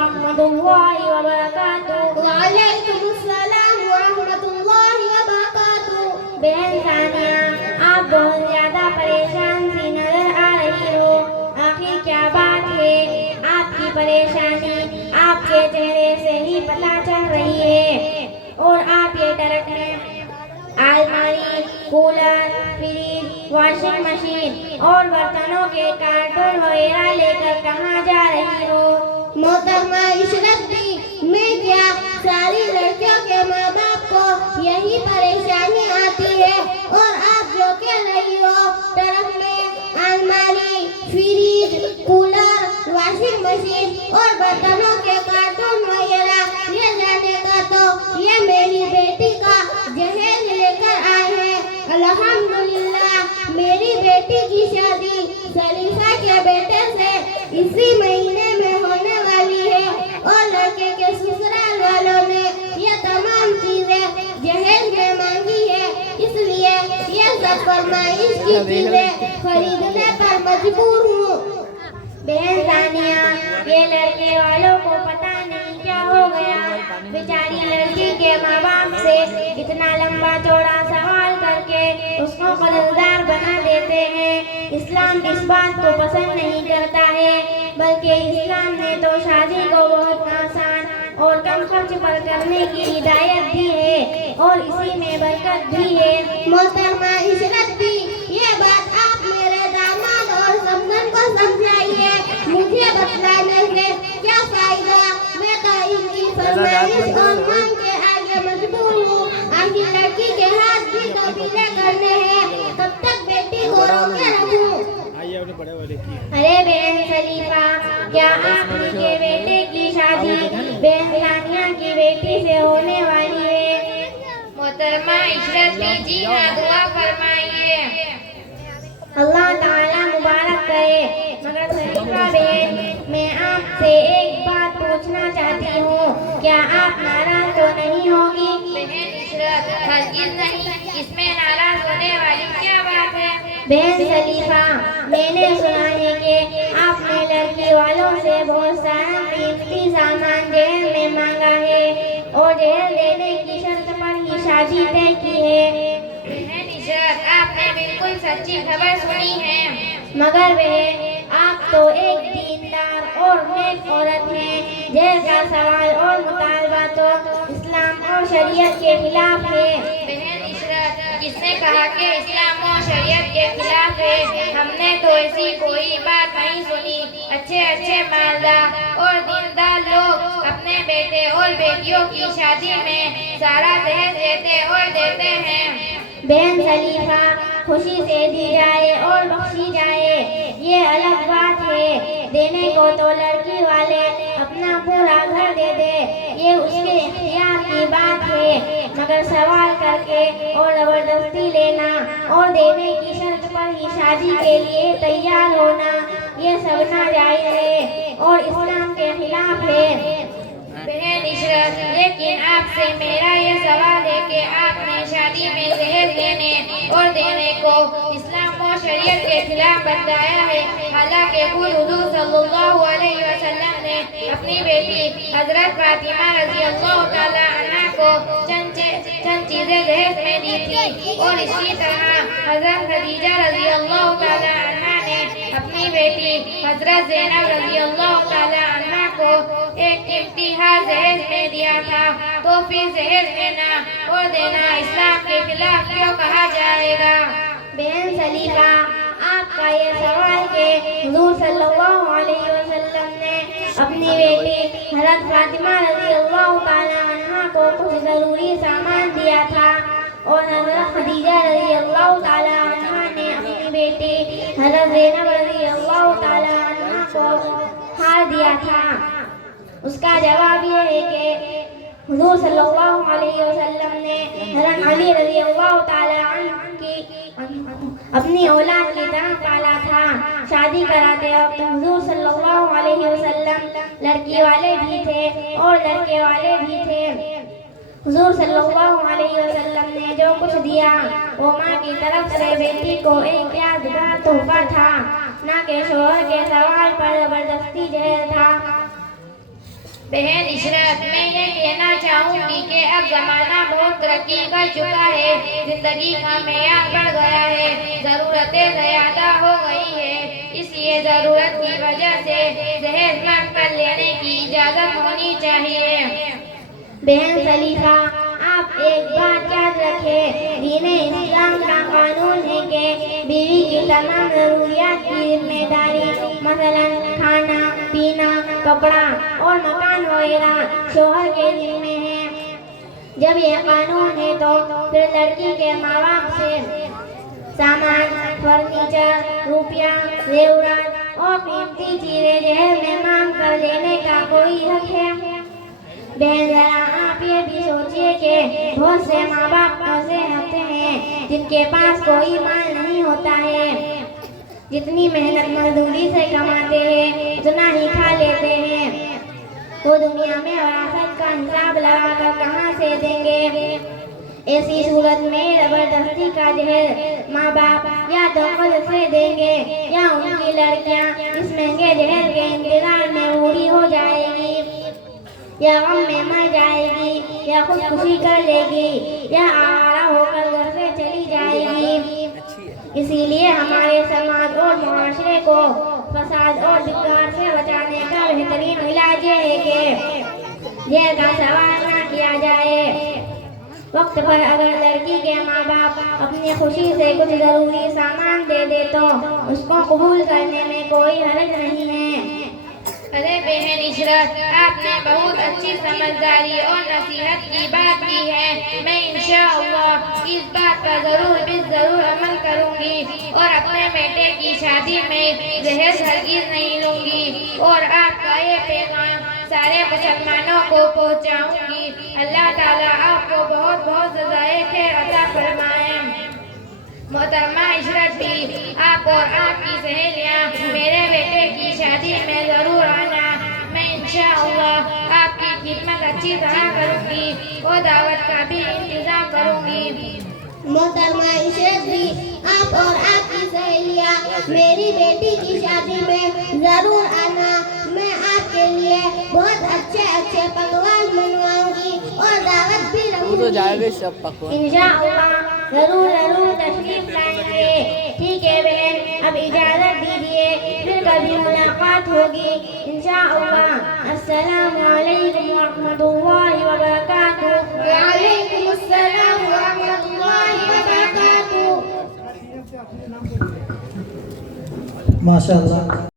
रहमतुल्लाहि व बरकातुहू। वालेकुमुस्सलाम व रहमतुल्लाहि व बरकातुहू। बहन सानिया, आप बहुत ज्यादा परेशान सी नजर आ रही हो। आखिर क्या बात है? आपकी परेशानी आपके चेहरे से ही पता चल रही है। और आप ये ट्रक में अलमारी, कूलर, फ्रिज, वॉशिंग मशीन और बर्तनों के कार्टून वगैरह लेकर कहाँ जा रही हो? मोहतरमा इशरत दी, मैं क्या, सारी लड़कियों के माँ बाप को यही परेशानी आती है। और आप जो कह रही हो ट्रक में अलमारी, फ्रिज, कूलर, वॉशिंग मशीन और बर्तनों के कार्टून वगैरह ले जाने का, तो ये मेरी बेटी का जहेज लेकर आए हैं। अल्हम्दुलिल्लाह, मेरी बेटी की शादी शरीफा के बेटे से इसी महीने में होने वाली है। और लड़के के ससुराल वालों ने ये तमाम चीजें जहेज में मांगी है, इसलिए ये सब फरमाइश की चीजें खरीदने पर मजबूर हूँ। बहन सानिया, ये लड़के वालों को पता नहीं क्या हो गया। बेचारी लड़की के माँ बाप से इतना लंबा चौड़ा सवाल करके उसको कर्जदार बना देते हैं। इस्लाम इस बात को पसंद नहीं करता है, बल्कि इस्लाम ने तो शादी को बहुत आसान और कम खर्च पर करने की हिदायत दी है और इसी में बरकत भी है। मोहतरमा इशरत दी, ये बात आप मेरे दामाद और समधन को समझाइए। मुझे बतलाने से क्या फायदा? मैं तो इनकी फरमाइश और मांग के आगे मजबूर हूँ। आखिर लड़की के हाथ भी तो पीले करने हैं, तब तक बेटी को रोके रखूँ। अरे बहन शरीफा, क्या आपके के बेटे की शादी बहन सानिया की बेटी से होने वाली है? मोहतरमा इशरत दी, जी हाँ, दुआ फरमाइए। अल्लाह ताला मुबारक करे। मगर शरीफा बहन, मैं आपसे एक बात पूछना चाहती हूँ, क्या आप नाराज तो नहीं होगी? बहन इशरत, हरगिज़ नहीं, इसमें नाराज होने वाली क्या बात है? बहन शरीफा, मैंने सुना है कि आपने लड़की वालों से बहुत सारा कीमती सामान जहेज में मांगा है और जहेज देने की शर्त पर ही शादी तय की है। बहन इशरत, आपने बिल्कुल सच्ची खबर सुनी है। मगर बहन, आप तो एक दीनदार और नेक औरत हैं। जहेज का सवाल और मुतालबा तो इस्लाम और शरीयत के खिलाफ है। बहन इशरत, किसने कहा कि इस्लाम और शरीयत के खिलाफ है? हमने तो ऐसी कोई बात नहीं सुनी। अच्छे अच्छे मालदार और दीनदार लोग अपने बेटे और बेटियों की शादी में सारा दहेज देते और देते हैं। बहन शरीफा, खुशी से दी जाए और बख्शी जाए ये अलग बात है। देने को तो लड़की वाले अपना पूरा घर दे दे, ये उसके इख्तियार की बात है। मगर सवाल करके और जबरदस्ती लेना और देने की शर्त पर ही शादी के लिए तैयार होना, ये सब नाजायज है और इस्लाम के खिलाफ है। बहन इशरत, लेकिन आपसे मेरा ये सवाल है कि आपने शादी में दहेज देने और देने को इस्लाम और शरीयत के खिलाफ बताया है। हालांकि खुद हुजूर सल्लल्लाहु अलैहि वसल्लम ने अपनी बेटी हजरत फातिमा रजी अल्लाह तआला अन्हा को चंद चीजें दहेज में दी थी और इसी तरह हजरत खदीजा रजी अल्लाह तआला अन्हा ने अपनी बेटी हजरत ज़ैनब रजी अल्लाह तआला अन्हा को एक कीमती हार दहेज में दिया था। तो फिर दहेज लेना और देना इस्लाम के खिलाफ क्यों कहा जाएगा? बहन शरीफा, आपका ये सवाल के हुजूर सल्लल्लाहु अलैहि वसल्लम ने अपनी बेटी हज़रत फातिमा रज़ियल्लाहु ताला अन्हा को कुछ ज़रूरी सामान दिया था और हज़रत खदीजा रज़ियल्लाहु ताला अन्हा ने अपनी बेटी हज़रत ज़ैनब रज़ियल्लाहु ताला अन्हा को हार दिया था। उसका जवाब ये है कि हुजूर सल्लल्लाहु अलैहि वसल्लम ने हज़रत अली रज़ियल्लाहु ताला अन्हु की अपनी औलाद की तरह पाला था। शादी कराते वक्त हुजूर सल्लल्लाहु अलैहि वसल्लम लड़की वाले भी थे और लड़के वाले भी थे। हुजूर सल्लल्लाहु अलैहि वसल्लम ने जो कुछ दिया वो माँ की तरफ से बेटी को एक यादगार तोहफा था, न कि शोहर के सवाल पर जबरदस्ती जहेज था। बहन इशरत, मैं ये कहना चाहूँगी कि अब ज़माना बहुत तरक्की कर चुका है, जिंदगी का मेयार बढ़ गया है, ज़रूरतें ज़्यादा हो गई है, इसलिए ज़रूरत की वजह से जहेज न कर लेने की इजाज़त होनी चाहिए। बहन सलीफा, आप एक बात याद रखें, दीन-ए इस्लाम का कानून है कि बीवी की तमाम ज़रूरियात की जिम्मेदारी मसलन खाना पीना कपड़ा और मकान वगैरह शोहर के जिम्मे है। जब यह कानून है तो फिर लड़की के माँ बाप से सामान फर्नीचर रुपया जेवरात और कीमती चीजें जहेज में मांग कर लेने का कोई हक है? बहन जरा आप ये भी सोचिए कि बहुत से माँ बाप ऐसे होते हैं जिनके पास कोई माल नहीं होता है, जितनी मेहनत मजदूरी से कमाते हैं उतना ही खा लेते हैं, वो दुनिया में विरासत का हिसाब लगाकर कहाँ से देंगे? ऐसी सूरत में जबरदस्ती का जहर माँ बाप या तो खुद से देंगे या उनकी लड़कियाँ इस महंगे जहर के इंतजार में बूढ़ी हो जाएगी, या गम में मर जाएगी, या खुदकुशी कर लेगी, या आवारा होकर घर से चली जाएगी। इसीलिए हमारे समाज और मुआशरे को फसाद और बिगाड़ से बचाने का बेहतरीन इलाज ये है कि जेल का सवाल ना किया जाए। वक्त पर अगर लड़की के माँ बाप अपनी खुशी से कुछ जरूरी सामान दे दे तो उसको कबूल करने में कोई हर्ज नहीं है। अरे बहन इशरत, आपने बहुत अच्छी समझदारी और नसीहत की बात की है। मैं इंशाअल्लाह इस बात पर जरूर अमल करूंगी और अपने बेटे की शादी में जहेज हरगिज नहीं लूंगी और आपका ये पैगाम सारे मुसलमानों को पहुंचाऊंगी। अल्लाह ताला आपको बहुत बहुत सजाए खैर अता फरमाए। मोहतरमा इशरत भी, आप और आपकी सहेलियां मेरे बेटे की शादी में जरूर आना। मैं इंशाअल्लाह आपकी खिदमत अच्छी तरह करूंगी और दावत का भी इंतजाम करूंगी। मोहतरमा इशरत भी, आप और आपकी सहेलियां मेरी बेटी की शादी में जरूर आना। मैं आपके लिए बहुत अच्छे पकवान बनवाऊंगी और दावत भी रखूंगी। तो जाएगा सब पकवान इंशाअल्लाह जरूर तशरीफ लाएंगे। ठीक है बहन, अब इजाजत दीजिए, फिर कभी मुलाकात होगी इंशाअल्लाह। अस्सलामु अलैकुम व रहमतुल्लाहि व बरकातुहू। वालेकुम अस्सलाम व रहमतुल्लाहि व बरकातुहू। माशाअल्लाह।